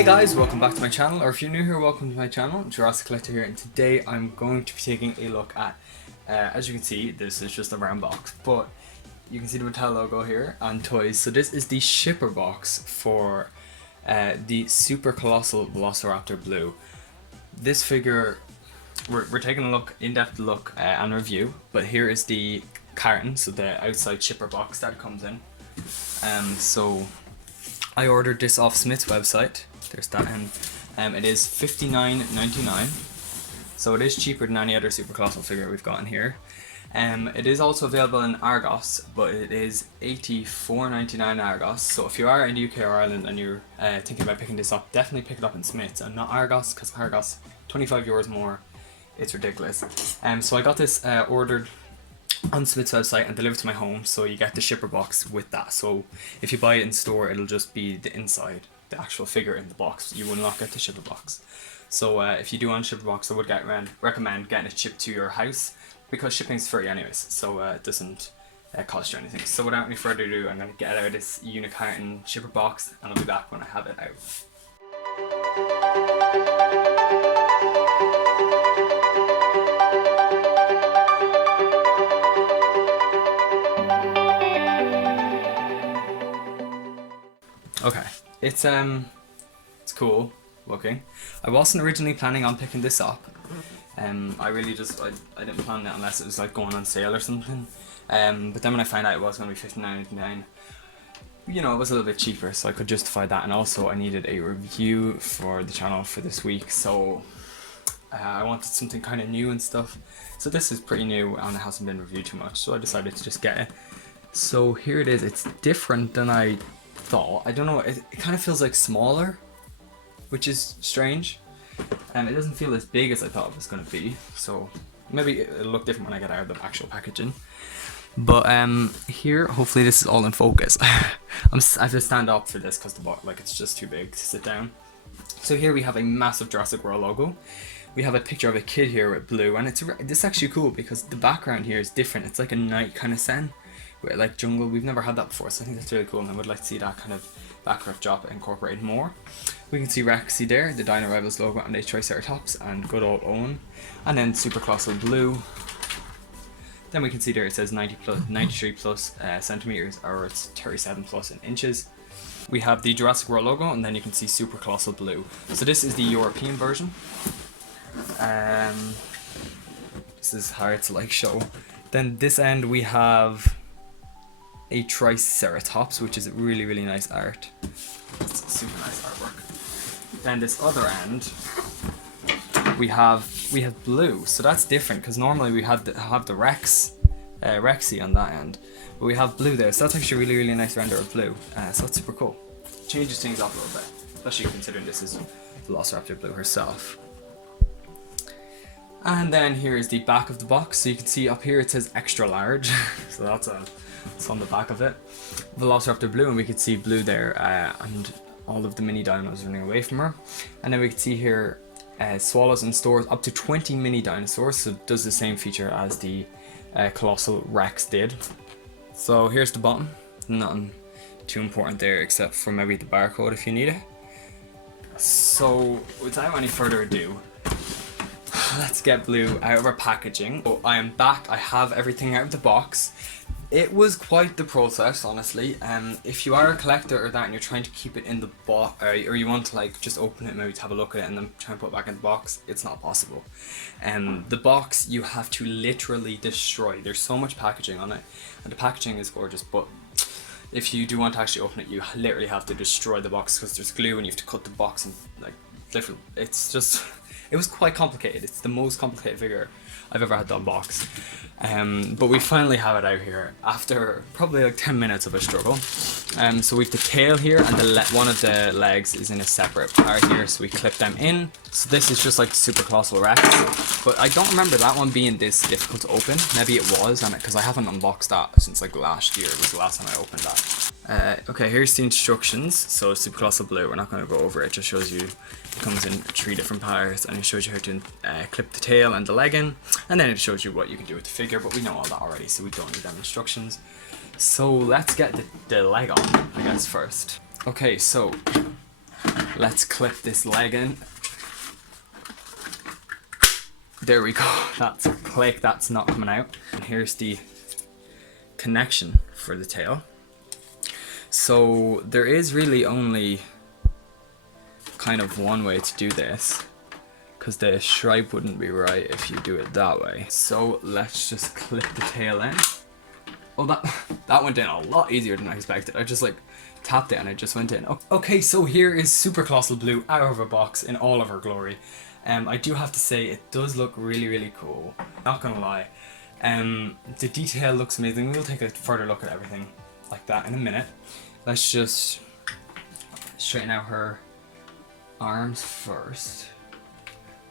Hey guys, welcome back to my channel, or if you're new here, welcome to my channel. Jurassic Collector here, and today I'm going to be taking a look at, as you can see, this is just a round box, but you can see the Mattel logo here and toys. So this is the shipper box for the Super Colossal Velociraptor Blue. This figure, we're taking a look, in-depth look and review, but here is the carton, so the outside shipper box that comes in. So I ordered this off Smyths website. There's that in. It is $59.99, so it is cheaper than any other Super Colossal figure we've got in here. It is also available in Argos, but it is $84.99 Argos. So if you are in the UK or Ireland and you're thinking about picking this up, definitely pick it up in Smyths and not Argos, because Argos, 25 euros more. It's ridiculous. So I got this ordered on Smyths website and delivered to my home, so you get the shipper box with that. So if you buy it in store, it'll just be the inside, the actual figure in the box. You will not get the shipper box. So if you do want a shipper box, I would recommend getting it shipped to your house, because shipping's free anyways, so it doesn't cost you anything. So without any further ado, I'm going to get out this unicarton shipper box, and I'll be back when I have it out. Okay, it's cool looking. I wasn't originally planning on picking this up. I really just, I didn't plan it unless it was like going on sale or something. But then when I found out it was going to be $59.99, you know, it was a little bit cheaper, so I could justify that. And also I needed a review for the channel for this week, so I wanted something kind of new and stuff. So this is pretty new and it hasn't been reviewed too much, so I decided to just get it. So here it is. It's different than I thought. I don't know, it kind of feels like smaller, which is strange. It doesn't feel as big as I thought it was going to be, so maybe it'll look different when I get out of the actual packaging. But here, hopefully this is all in focus. I have to stand up for this because the box, like, it's just too big to sit down. So here we have a massive Jurassic World logo. We have a picture of a kid here with blue, and this is actually cool because the background here is different. It's like a night kind of scene, with like jungle. We've never had that before, so I think that's really cool, and I would like to see that kind of backdrop incorporated more. We can see Rexy there, the Dino Rivals logo, and the Triceratops, and good old Owen, and then Super Colossal Blue. Then we can see there it says 93 plus centimeters, or it's 37 plus in inches. We have the Jurassic World logo, and then you can see Super Colossal Blue. So this is the European version. This is hard to like show. Then this end we have a Triceratops, which is really, really nice art. It's super nice artwork. Then this other end, we have blue, so that's different because normally we have the Rexy on that end, but we have blue there, so that's actually a really, really nice render of blue. So that's super cool. Changes things up a little bit, especially considering this is Velociraptor Blue herself. And then here is the back of the box. So you can see up here it says extra large, so that's on the back of it. Velociraptor Blue, and we could see blue there, and all of the mini dinos running away from her. And then we can see here swallows and stores up to 20 mini dinosaurs, so it does the same feature as the Colossal Rex did. So here's the bottom. Nothing too important there except for maybe the barcode if you need it. So without any further ado, let's get blue out of our packaging. So I am back. I have everything out of the box. It was quite the process, honestly. If you are a collector or that and you're trying to keep it in the box, or you want to like just open it, maybe to have a look at it and then try and put it back in the box, it's not possible. The box you have to literally destroy. There's so much packaging on it, and the packaging is gorgeous, but if you do want to actually open it, you literally have to destroy the box because there's glue and you have to cut the box and like literally, it's just, it was quite complicated. It's the most complicated figure I've ever had to unbox. But we finally have it out here after probably like 10 minutes of a struggle. So we have the tail here, and one of the legs is in a separate part here, so we clip them in. So this is just like the Super Colossal Rex, but I don't remember that one being this difficult to open. Maybe it was, because I haven't unboxed that since like last year. It was the last time I opened that. Okay, here's the instructions. So Super Colossal Blue, we're not going to go over it. It just shows you, it comes in 3 different parts, and it shows you how to clip the tail and the leg in, and then it shows you what you can do with the figure, but we know all that already, so we don't need them instructions. So let's get the leg on, I guess, first. Okay, so Let's clip this leg in. There we go. That's a click, that's not coming out. And here's the connection for the tail. So there is really only kind of one way to do this, because the stripe wouldn't be right if you do it that way. So let's just clip the tail in. Oh, that went in a lot easier than I expected. I just like tapped it and it just went in. Okay, so here is Super Colossal Blue out of her box in all of her glory. I do have to say it does look really, really cool. Not gonna lie. The detail looks amazing. We'll take a further look at everything like that in a minute. Let's just straighten out her arms first.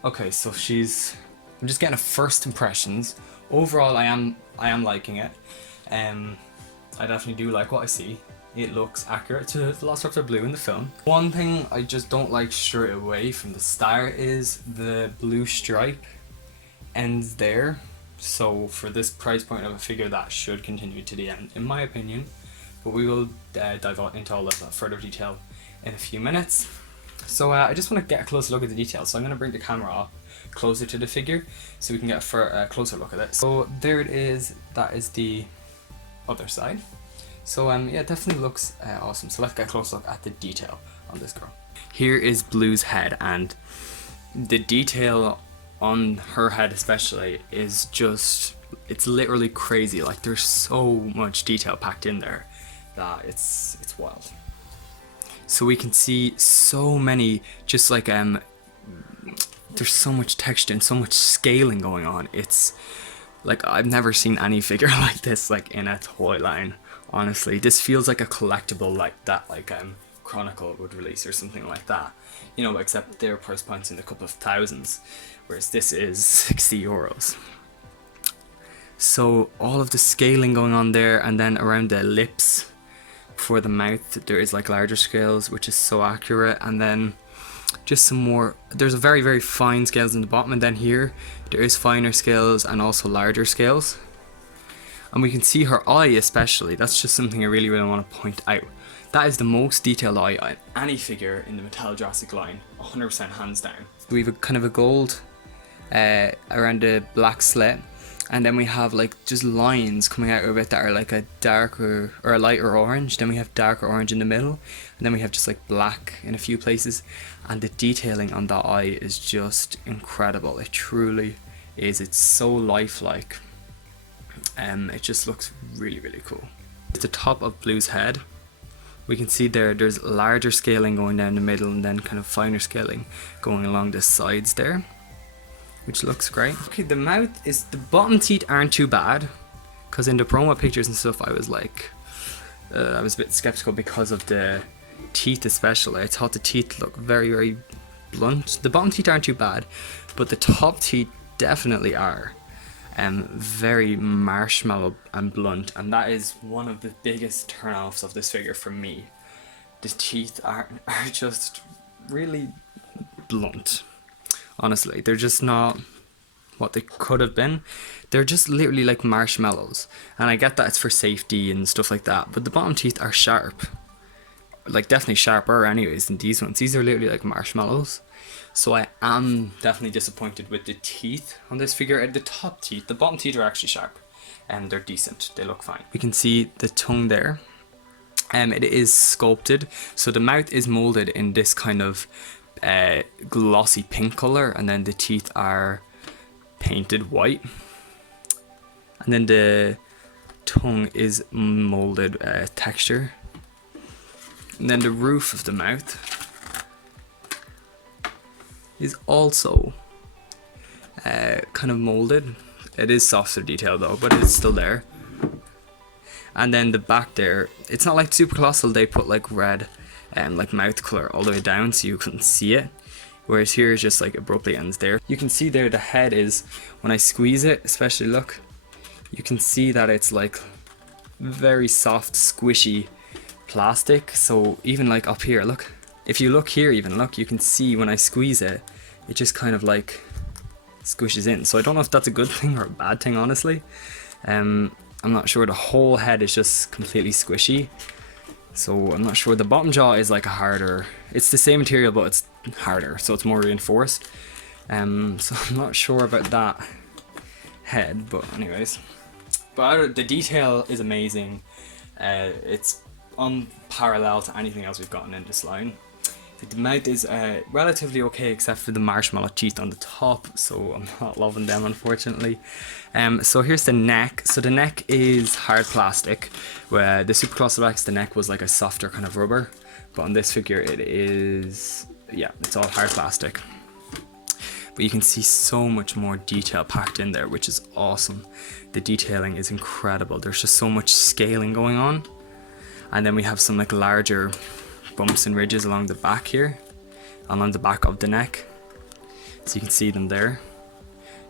Okay, so I'm just getting a first impressions. Overall, I am liking it. I definitely do like what I see. It looks accurate to Velociraptor Blue in the film. One thing I just don't like straight away from the start is the blue stripe ends there. So for this price point of a figure, that should continue to the end, in my opinion. But we will dive into all of that further detail in a few minutes. So I just want to get a closer look at the details. So I'm going to bring the camera up closer to the figure so we can get a closer look at it. So there it is. That is the other side. So yeah, it definitely looks awesome. So let's get a close look at the detail on this girl. Here is Blue's head, and the detail on her head especially is just, it's literally crazy. Like there's so much detail packed in there that it's wild. So we can see so many, just like there's so much texture and so much scaling going on. It's like I've never seen any figure like this like in a toy line. Honestly, this feels like a collectible like that, like Chronicle would release or something like that, you know, except their price points in a couple of thousands, whereas this is €60. So all of the scaling going on there, and then around the lips for the mouth there is like larger scales, which is so accurate, and then just some more, there's a very, very fine scales in the bottom, and then here there is finer scales and also larger scales. And we can see her eye especially. That's just something I really, really want to point out. That is the most detailed eye on any figure in the Mattel Jurassic line, 100% hands down. We have a kind of a gold around the black slit, and then we have like just lines coming out of it that are like a darker or a lighter orange. Then we have darker orange in the middle, and then we have just like black in a few places. And the detailing on that eye is just incredible. It truly is. It's so lifelike. It just looks really, really cool. At the top of Blue's head, we can see there's larger scaling going down the middle, and then kind of finer scaling going along the sides there, which looks great. Okay, the mouth is, the bottom teeth aren't too bad, because in the promo pictures and stuff I was like, I was a bit skeptical because of the teeth especially. I thought the teeth looked very, very blunt. The bottom teeth aren't too bad, but the top teeth definitely are. Very marshmallow and blunt, and that is one of the biggest turn-offs of this figure for me. The teeth are just really blunt. Honestly, they're just not what they could have been. They're just literally like marshmallows, and I get that it's for safety and stuff like that, but the bottom teeth are sharp, like definitely sharper anyways than these ones. These are literally like marshmallows. So I am definitely disappointed with the teeth on this figure. The top teeth, the bottom teeth are actually sharp, and they're decent, they look fine. We can see the tongue there. It is sculpted, so the mouth is molded in this kind of glossy pink color, and then the teeth are painted white, and then the tongue is molded texture, and then the roof of the mouth is also kind of molded. It is softer detail though, but it's still there. And then the back there, it's not like Super Colossal, they put like red like mouth color all the way down so you couldn't see it, whereas here is just like abruptly ends there. You can see there the head is, when I squeeze it especially, look, you can see that it's like very soft squishy plastic. So even like up here, look, if you look here, even look, you can see when I squeeze it, it just kind of like squishes in. So I don't know if that's a good thing or a bad thing, honestly. I'm not sure. The whole head is just completely squishy. So I'm not sure. The bottom jaw is like a harder, it's the same material but it's harder, so it's more reinforced. So I'm not sure about that head, but anyways. But the detail is amazing. It's unparalleled to anything else we've gotten in this line. The mouth is relatively okay except for the marshmallow teeth on the top, so I'm not loving them unfortunately. So here's the neck. So the neck is hard plastic, where the Super Colossal Rex, the neck was like a softer kind of rubber, but on this figure it is, yeah, it's all hard plastic. But you can see so much more detail packed in there, which is awesome. The detailing is incredible. There's just so much scaling going on. And then we have some like larger bumps and ridges along the back here, along the back of the neck. So you can see them there.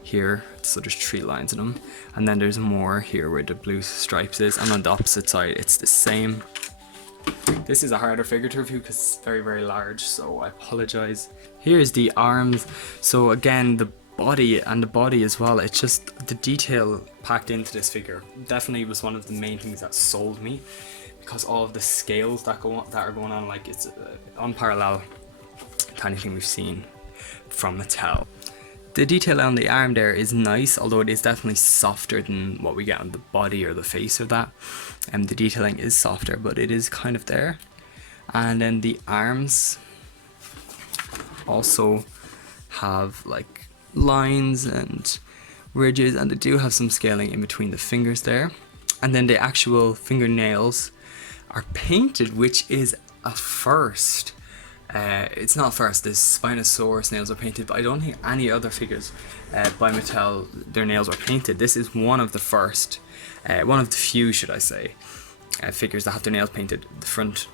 Here, so there's 3 lines in them. And then there's more here where the blue stripes is. And on the opposite side, it's the same. This is a harder figure to review because it's very, very large, so I apologize. Here's the arms. So again, the body and the body as well, it's just the detail packed into this figure definitely was one of the main things that sold me, because all of the scales that are going on, like it's unparalleled to anything we've seen from Mattel. The detail on the arm there is nice, although it is definitely softer than what we get on the body or the face or that. And the detailing is softer, but it is kind of there. And then the arms also have like lines and ridges, and they do have some scaling in between the fingers there. And then the actual fingernails are painted, which is a first. It's not first, the Spinosaurus nails are painted, but I don't think any other figures by Mattel, their nails are painted. This is one of the first, one of the few, should I say, figures that have their nails painted, the front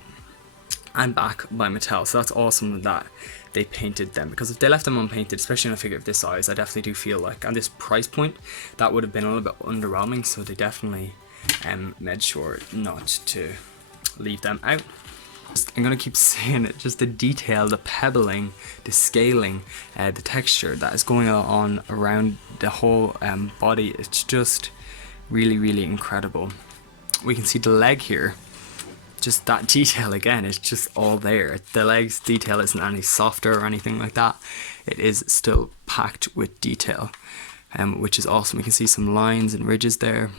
and back by Mattel. So that's awesome that they painted them, because if they left them unpainted, especially in a figure of this size, I definitely do feel like, on this price point, that would have been a little bit underwhelming, so they definitely made sure not to leave them out. I'm gonna keep saying it, just the detail, the pebbling, the scaling, the texture that is going on around the whole body, it's just really, really incredible. We can see the leg here, just that detail again, it's just all there. The leg's detail isn't any softer or anything like that. It is still packed with detail, which is awesome. We can see some lines and ridges there,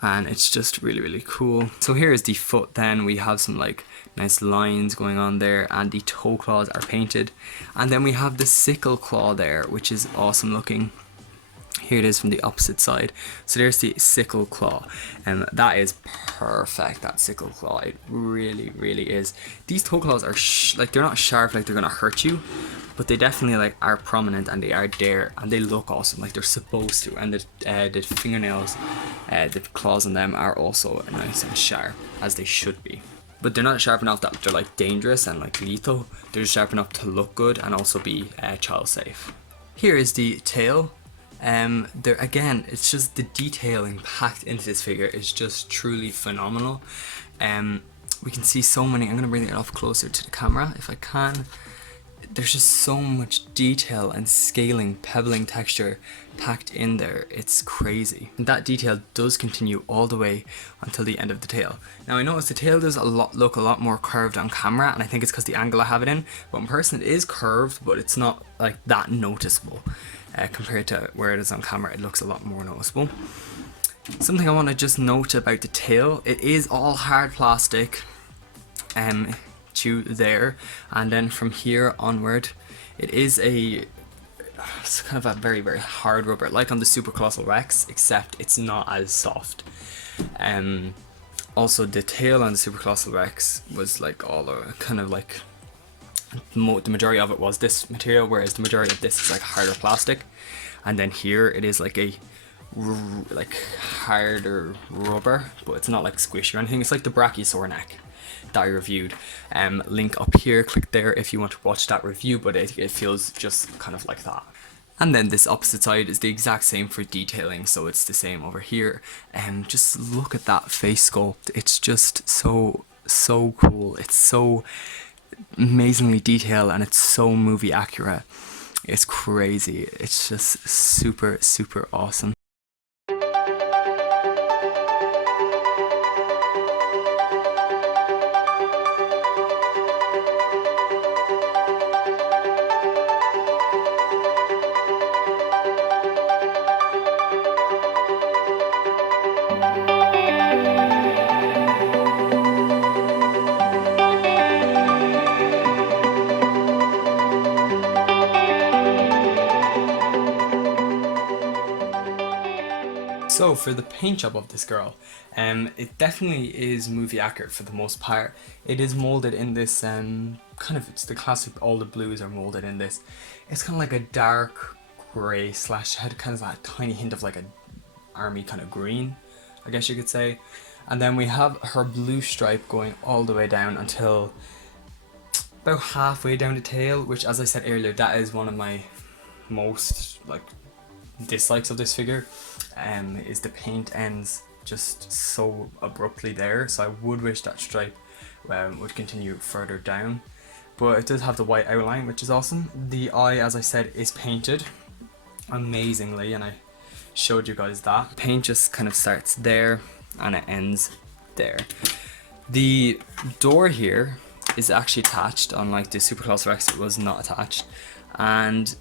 and it's just really, really cool. So here is the foot then. We have some like nice lines going on there, and the toe claws are painted. And then we have the sickle claw there, which is awesome looking. Here it is from the opposite side. So there's the sickle claw, and that is perfect, that sickle claw. It really, really is. These toe claws are like, they're not sharp like they're gonna hurt you, but they definitely like are prominent, and they are there, and they look awesome like they're supposed to. And the fingernails, the claws on them are also nice and sharp, as they should be. But they're not sharp enough that they're like dangerous and like lethal. They're just sharp enough to look good and also be child safe. Here is the tail. There again, it's just the detailing packed into this figure is just truly phenomenal. We can see so many. I'm gonna bring it up closer to the camera if I can. There's just so much detail and scaling, pebbling texture packed in there. It's crazy. And that detail does continue all the way until the end of the tail. Now I noticed the tail does look a lot more curved on camera, and I think it's because the angle I have it in, but in person it is curved, but it's not like that noticeable. Compared to where it is on camera, it looks a lot more noticeable. Something I want to just note about the tail, it is all hard plastic to there, and then from here onward it is it's kind of a very, very hard rubber, like on the Super Colossal Rex, except it's not as soft. Also the tail on the Super Colossal Rex was like all kind of like, the majority of it was this material, whereas the majority of this is like harder plastic. And then here it is like a like harder rubber, but it's not like squishy or anything. It's like the Brachiosaur neck that I reviewed. Link up here, click there if you want to watch that review, but it feels just kind of like that. And then this opposite side is the exact same for detailing, so it's the same over here. And just look at that face sculpt, it's just so cool. It's so amazingly detailed, and it's so movie accurate. It's crazy. It's just super, super awesome. So for the paint job of this girl, it definitely is movie accurate for the most part. It is molded in this kind of, it's the classic, all the blues are molded in this. It's kind of like a dark grey slash, had kind of that tiny hint of like a army kind of green, I guess you could say. And then we have her blue stripe going all the way down until about halfway down the tail, which, as I said earlier, that is one of my most like dislikes of this figure, is the paint ends just so abruptly there. So I would wish that stripe would continue further down, but it does have the white outline, which is awesome. The eye, as I said, is painted amazingly, and I showed you guys that. Paint just kind of starts there and it ends there. The door here is actually attached, unlike the Super Colossal Rex, it was not attached, and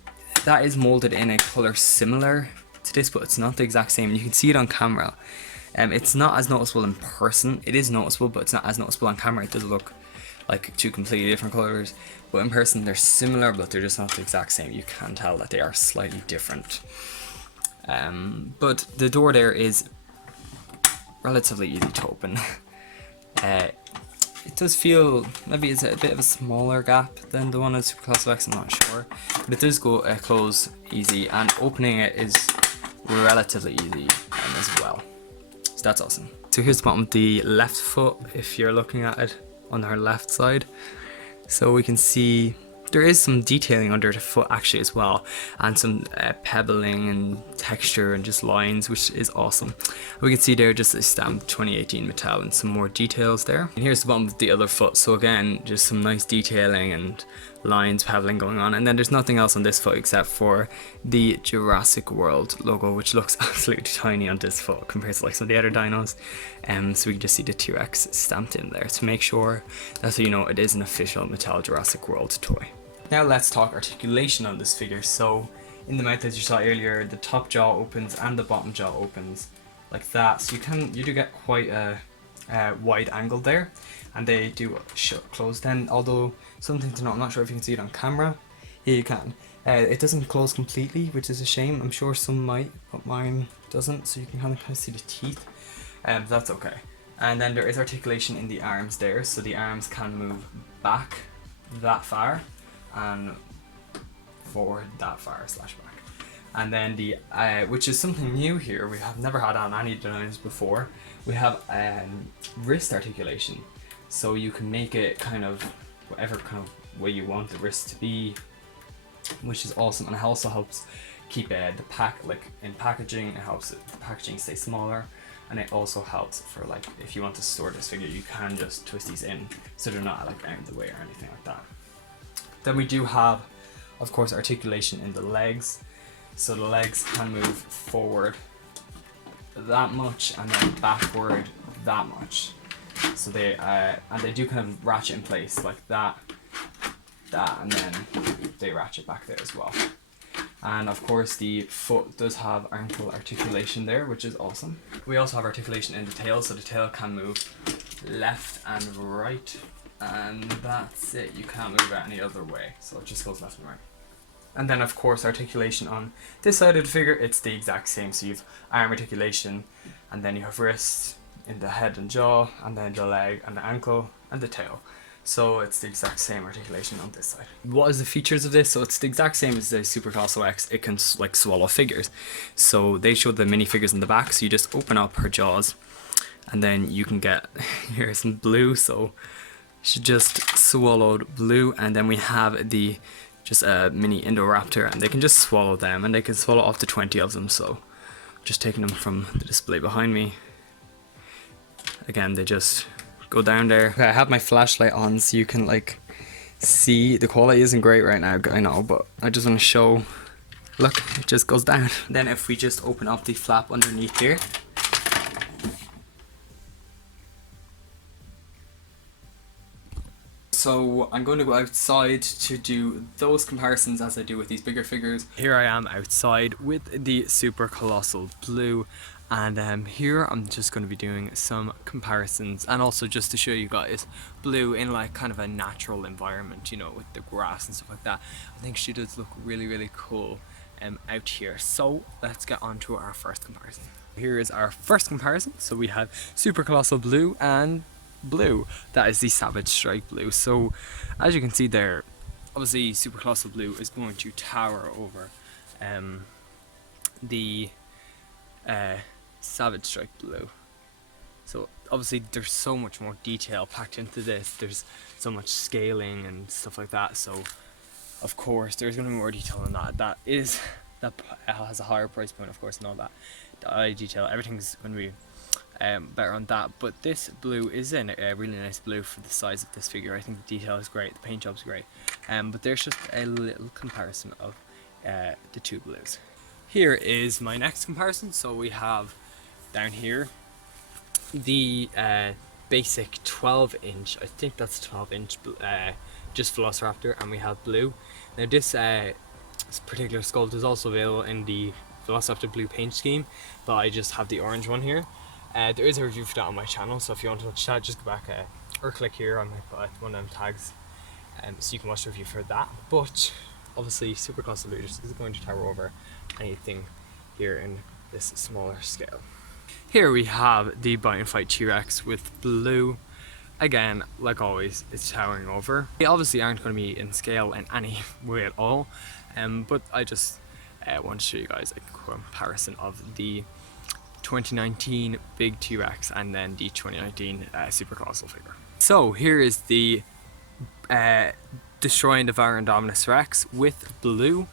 that is molded in a colour similar to this, but it's not the exact same. You can see it on camera. It's not as noticeable in person. It is noticeable, but it's not as noticeable on camera. It does look like two completely different colours, but in person they're similar, but they're just not the exact same. You can tell that they are slightly different. But the door there is relatively easy to open. It does feel, maybe it's a bit of a smaller gap than the one in Super Colossal X, I'm not sure, but it does go close easy, and opening it is relatively easy as well. So that's awesome. So here's the bottom of the left foot, if you're looking at it on our left side. So we can see there is some detailing under the foot actually as well, and some pebbling and texture and just lines, which is awesome. We can see there just a stamp 2018 Mattel and some more details there. And here's the bottom of the other foot, so again just some nice detailing and lines, pebbling going on. And then there's nothing else on this foot except for the Jurassic World logo, which looks absolutely tiny on this foot compared to like some of the other dinos. So we can just see the T-Rex stamped in there to make sure that, so you know, it is an official Mattel Jurassic World toy. Now let's talk articulation on this figure. So in the mouth, as you saw earlier, the top jaw opens and the bottom jaw opens like that. So you do get quite a wide angle there, and they do shut close then. Although something to note, I'm not sure if you can see it on camera. Yeah, you can. It doesn't close completely, which is a shame. I'm sure some might, but mine doesn't. So you can kind of see the teeth. That's okay. And then there is articulation in the arms there, so the arms can move back that far and forward that far slash back. And then the which is something new here, we have never had on any dinos before, we have wrist articulation. So you can make it kind of whatever kind of way you want the wrist to be, which is awesome. And it also helps keep the in packaging, it helps the packaging stay smaller. And it also helps for like, if you want to store this figure, you can just twist these in so they're not like out of the way or anything like that. Then we do have, of course, articulation in the legs. So the legs can move forward that much and then backward that much. So they and they do kind of ratchet in place like that, and then they ratchet back there as well. And of course the foot does have ankle articulation there, which is awesome. We also have articulation in the tail, so the tail can move left and right, and that's it. You can't move it any other way, so it just goes left and right. And then of course articulation on this side of the figure, it's the exact same. So you have arm articulation, and then you have wrists in the head and jaw, and then the leg and the ankle and the tail. So it's the exact same articulation on this side. What is the features of this? So it's the exact same as the Super Colossal X. It can like swallow figures. So they show the minifigures in the back. So you just open up her jaws, and then you can get, here's some blue. So she just swallowed blue, and then we have the just a mini Indoraptor, and they can just swallow them, and they can swallow up to 20 of them. So just taking them from the display behind me. Again, they just go down there. Okay, I have my flashlight on so you can like see. The quality isn't great right now, I know, but I just want to show. Look, it just goes down. Then if we just open up the flap underneath here, so I'm going to go outside to do those comparisons as I do with these bigger figures. Here I am outside with the Super Colossal Blue, and here I'm just going to be doing some comparisons, and also just to show you guys Blue in like kind of a natural environment, you know, with the grass and stuff like that. I think she does look really, really cool out here. So let's get on to our first comparison. Here is our first comparison. So we have Super Colossal Blue and Blue. That is the Savage Strike Blue. So as you can see there, obviously Super Colossal Blue is going to tower over the Savage Strike Blue. So obviously there's so much more detail packed into this. There's so much scaling and stuff like that. So of course there's going to be more detail on that. That has a higher price point, of course, and all that. The eye detail, everything's going to be better on that. But this blue is a really nice blue for the size of this figure. I think the detail is great, the paint job's great. But there's just a little comparison of the two blues. Here is my next comparison. So we have down here the basic 12-inch, I think that's 12-inch, just Velociraptor, and we have blue. Now this particular sculpt is also available in the Velociraptor blue paint scheme, but I just have the orange one here. There is a review for that on my channel, so if you want to watch that, just go back or click here on one of them tags, so you can watch the review for that. But obviously Super Colossal Blue just is going to tower over anything here in this smaller scale. Here we have the Bite and Fight T-Rex with blue. Again, like always, it's towering over. They obviously aren't going to be in scale in any way at all, but I just want to show you guys a comparison of the 2019 big T-Rex and then the 2019 Super Colossal figure. So here is the Destroy and Devour Indominus Rex with blue.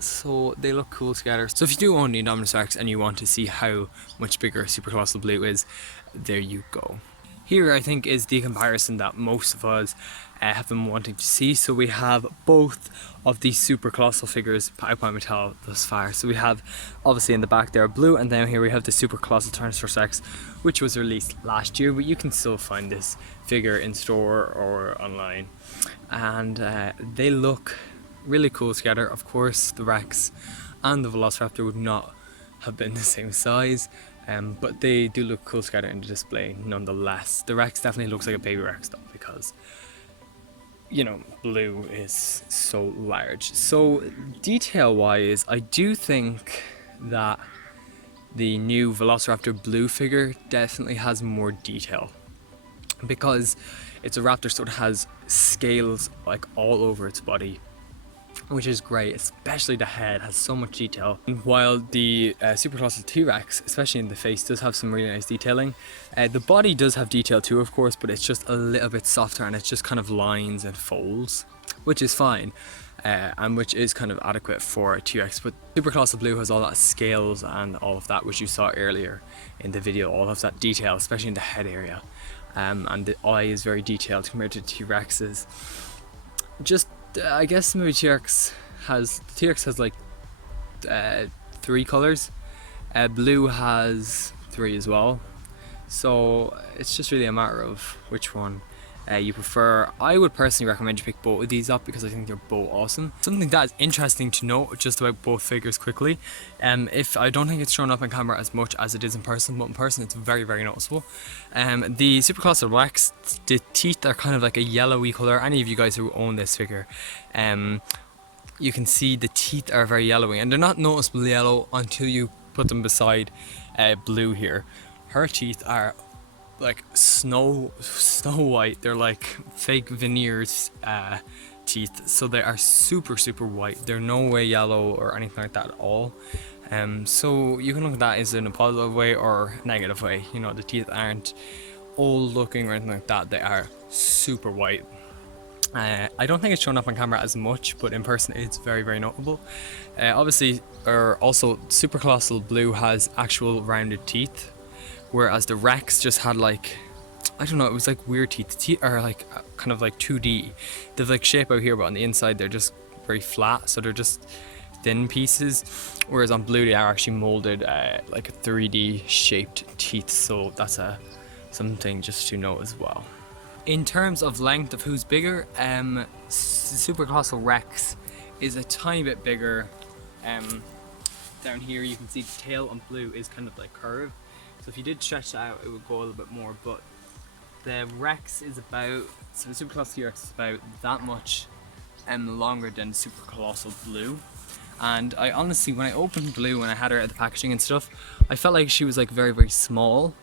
So they look cool together. So if you do own the Indominus Rex and you want to see how much bigger Super Colossal Blue is, there you go. Here I think is the comparison that most of us have been wanting to see. So we have both of these Super Colossal figures out by Mattel thus far. So we have obviously in the back there blue, and then here we have the Super Colossal Tyrannosaurus Rex, which was released last year, but you can still find this figure in store or online, and they look really cool together. Of course the Rex and the Velociraptor would not have been the same size, but they do look cool together in the display nonetheless. The Rex definitely looks like a baby Rex though, because you know, blue is so large. So detail wise, I do think that the new Velociraptor blue figure definitely has more detail, because it's a raptor, so it has scales like all over its body, which is great. Especially the head has so much detail, and while the Super Colossal T-Rex, especially in the face, does have some really nice detailing. The body does have detail too, of course, but it's just a little bit softer, and it's just kind of lines and folds, which is fine, and which is kind of adequate for a T-Rex. But Super Colossal Blue has all that scales and all of that, which you saw earlier in the video, all of that detail, especially in the head area, and the eye is very detailed compared to T-Rex's. Just I guess maybe T-Rex has like 3 colors. Blue has 3 as well. So it's just really a matter of which one you prefer. I would personally recommend you pick both of these up because I think they're both awesome. Something that is interesting to note just about both figures quickly, if I don't think it's shown up on camera as much as it is in person, but in person it's very, very noticeable. The Super Colossal Rex, the teeth are kind of like a yellowy colour. Any of you guys who own this figure, you can see the teeth are very yellowy, and they're not noticeably yellow until you put them beside blue here. Her teeth are like snow white. They're like fake veneers teeth, so they are super, super white. They're no way yellow or anything like that at all. So you can look at that as in a positive way or negative way. You know, the teeth aren't old looking or anything like that. They are super white. I don't think it's shown up on camera as much, but in person it's very, very notable. Obviously, also Super Colossal Blue has actual rounded teeth, whereas the Rex just had like, I don't know, it was like weird teeth. The teeth are like kind of like 2D. They've like shape out here, but on the inside they're just very flat, so they're just thin pieces. Whereas on Blue they are actually molded like a 3D shaped teeth, so that's something just to know as well. In terms of length of who's bigger, Super Colossal Rex is a tiny bit bigger. Down here you can see the tail on Blue is kind of like curved. So if you did stretch that out, it would go a little bit more, but the Rex is about, so the Super Colossal T-Rex is about that much longer than Super Colossal Blue. And I honestly, when I opened Blue, when I had her at the packaging and stuff, I felt like she was like very, very small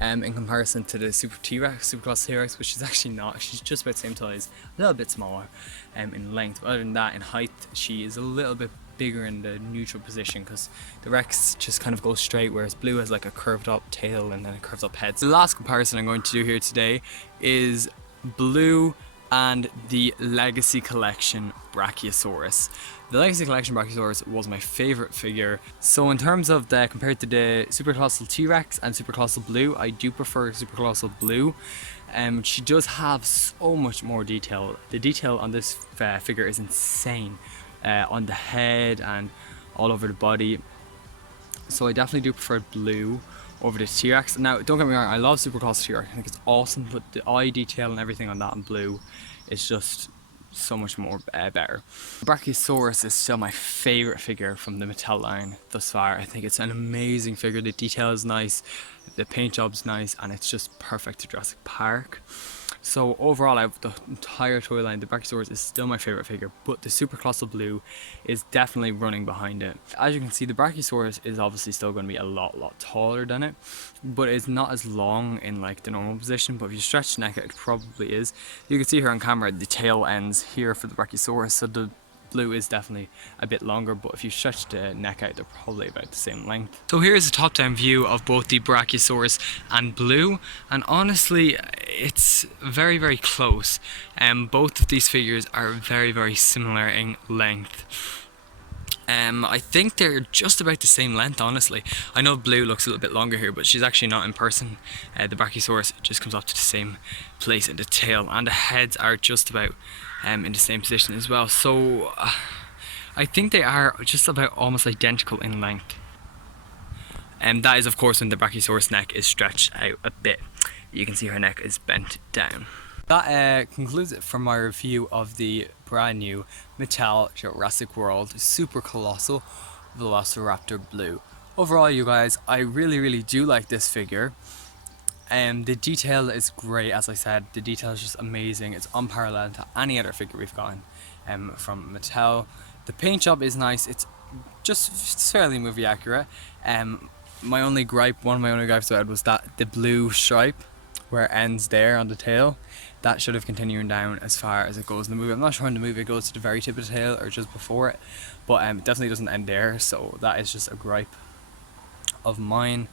in comparison to the Super T-Rex, Super Colossal T-Rex, which she's actually not. She's just about the same size, a little bit smaller in length. But other than that, in height, she is a little bit bigger in the neutral position, because the Rex just kind of goes straight, whereas Blue has like a curved up tail and then a curved up head. So the last comparison I'm going to do here today is Blue and the Legacy Collection Brachiosaurus. The Legacy Collection Brachiosaurus was my favourite figure. So in terms of the, compared to the Super Colossal T-Rex and Super Colossal Blue, I do prefer Super Colossal Blue. She does have so much more detail. The detail on this figure is insane, on the head and all over the body. So I definitely do prefer Blue over the T-Rex. Now, don't get me wrong, I love Super Colossal T-Rex. I think it's awesome, but the eye detail and everything on that in Blue is just so much more better. Brachiosaurus is still my favourite figure from the Mattel line thus far. I think it's an amazing figure. The detail is nice, the paint job's nice, and it's just perfect to Jurassic Park. So overall, the entire toy line, the Brachiosaurus is still my favourite figure, but the Super Colossal Blue is definitely running behind it. As you can see, the Brachiosaurus is obviously still going to be a lot taller than it, but it's not as long in like the normal position. But if you stretch the neck, it probably is. You can see here on camera, the tail ends here for the Brachiosaurus, so the Blue is definitely a bit longer, but if you stretch the neck out, they're probably about the same length. So here's a top-down view of both the Brachiosaurus and Blue, and honestly, it's very close. Both of these figures are very similar in length. I think they're just about the same length, honestly. I know Blue looks a little bit longer here, but she's actually not in person. The Brachiosaurus just comes up to the same place in the tail, and the heads are just about in the same position as well. So I think they are just about almost identical in length. And that is of course when the Brachiosaurus neck is stretched out a bit. You can see her neck is bent down. That concludes it for my review of the brand new Mattel Jurassic World Super Colossal Velociraptor Blue. Overall, you guys, I really do like this figure. The detail is great, as I said. The detail is just amazing. It's unparalleled to any other figure we've gotten from Mattel. The paint job is nice. It's fairly movie accurate. One of my only gripes about it was that the blue stripe where it ends there on the tail, that should have continued down as far as it goes in the movie. I'm not sure when the movie goes to the very tip of the tail or just before it, but it definitely doesn't end there, so that is just a gripe of mine.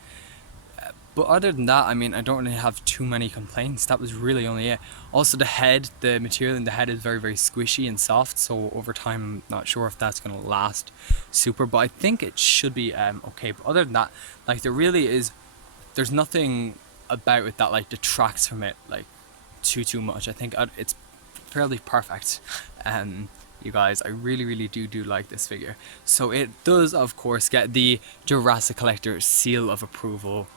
But other than that, I mean, I don't really have too many complaints. That was really only it. Also, the head, the material in the head is very squishy and soft, so over time I'm not sure if that's going to last super, but I think it should be okay. But other than that, like, there's nothing about it that like detracts from it like too much. I think it's fairly perfect. You guys, I really do like this figure. So it does of course get the Jurassic Collector seal of approval.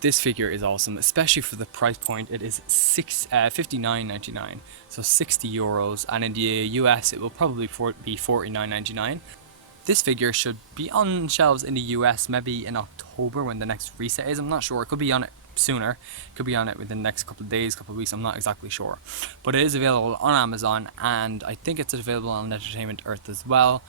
This figure is awesome, especially for the price point. It is $59.99, so €60, and in the US it will probably be $49.99. This figure should be on shelves in the US maybe in October when the next reset is. I'm not sure. It could be on it sooner. It could be on it within the next couple of days, couple of weeks. I'm not exactly sure. But it is available on Amazon, and I think it's available on Entertainment Earth as well.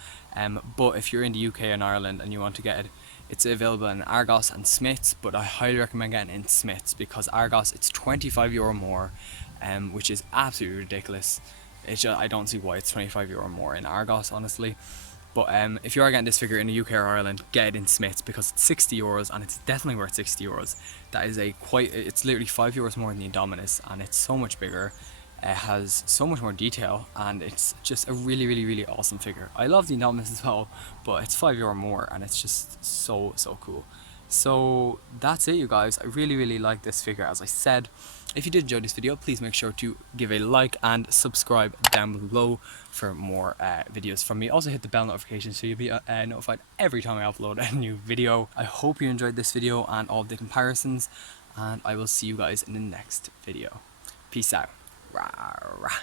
But if you're in the UK and Ireland and you want to get it, it's available in Argos and Smyths, but I highly recommend getting it in Smyths, because Argos, it's €25 more, which is absolutely ridiculous. I don't see why it's €25 more in Argos, honestly. But if you are getting this figure in the UK or Ireland, get it in Smyths, because it's €60 and it's definitely worth €60. That is it's literally €5 more than the Indominus, and it's so much bigger. It has so much more detail, and it's just a really awesome figure. I love the Indominus as well, but it's €5 more, and it's just so cool. So that's it, you guys. I really like this figure, as I said. If you did enjoy this video, please make sure to give a like and subscribe down below for more videos from me. Also hit the bell notification so you'll be notified every time I upload a new video. I hope you enjoyed this video and all the comparisons, and I will see you guys in the next video. Peace out. Rah, rah.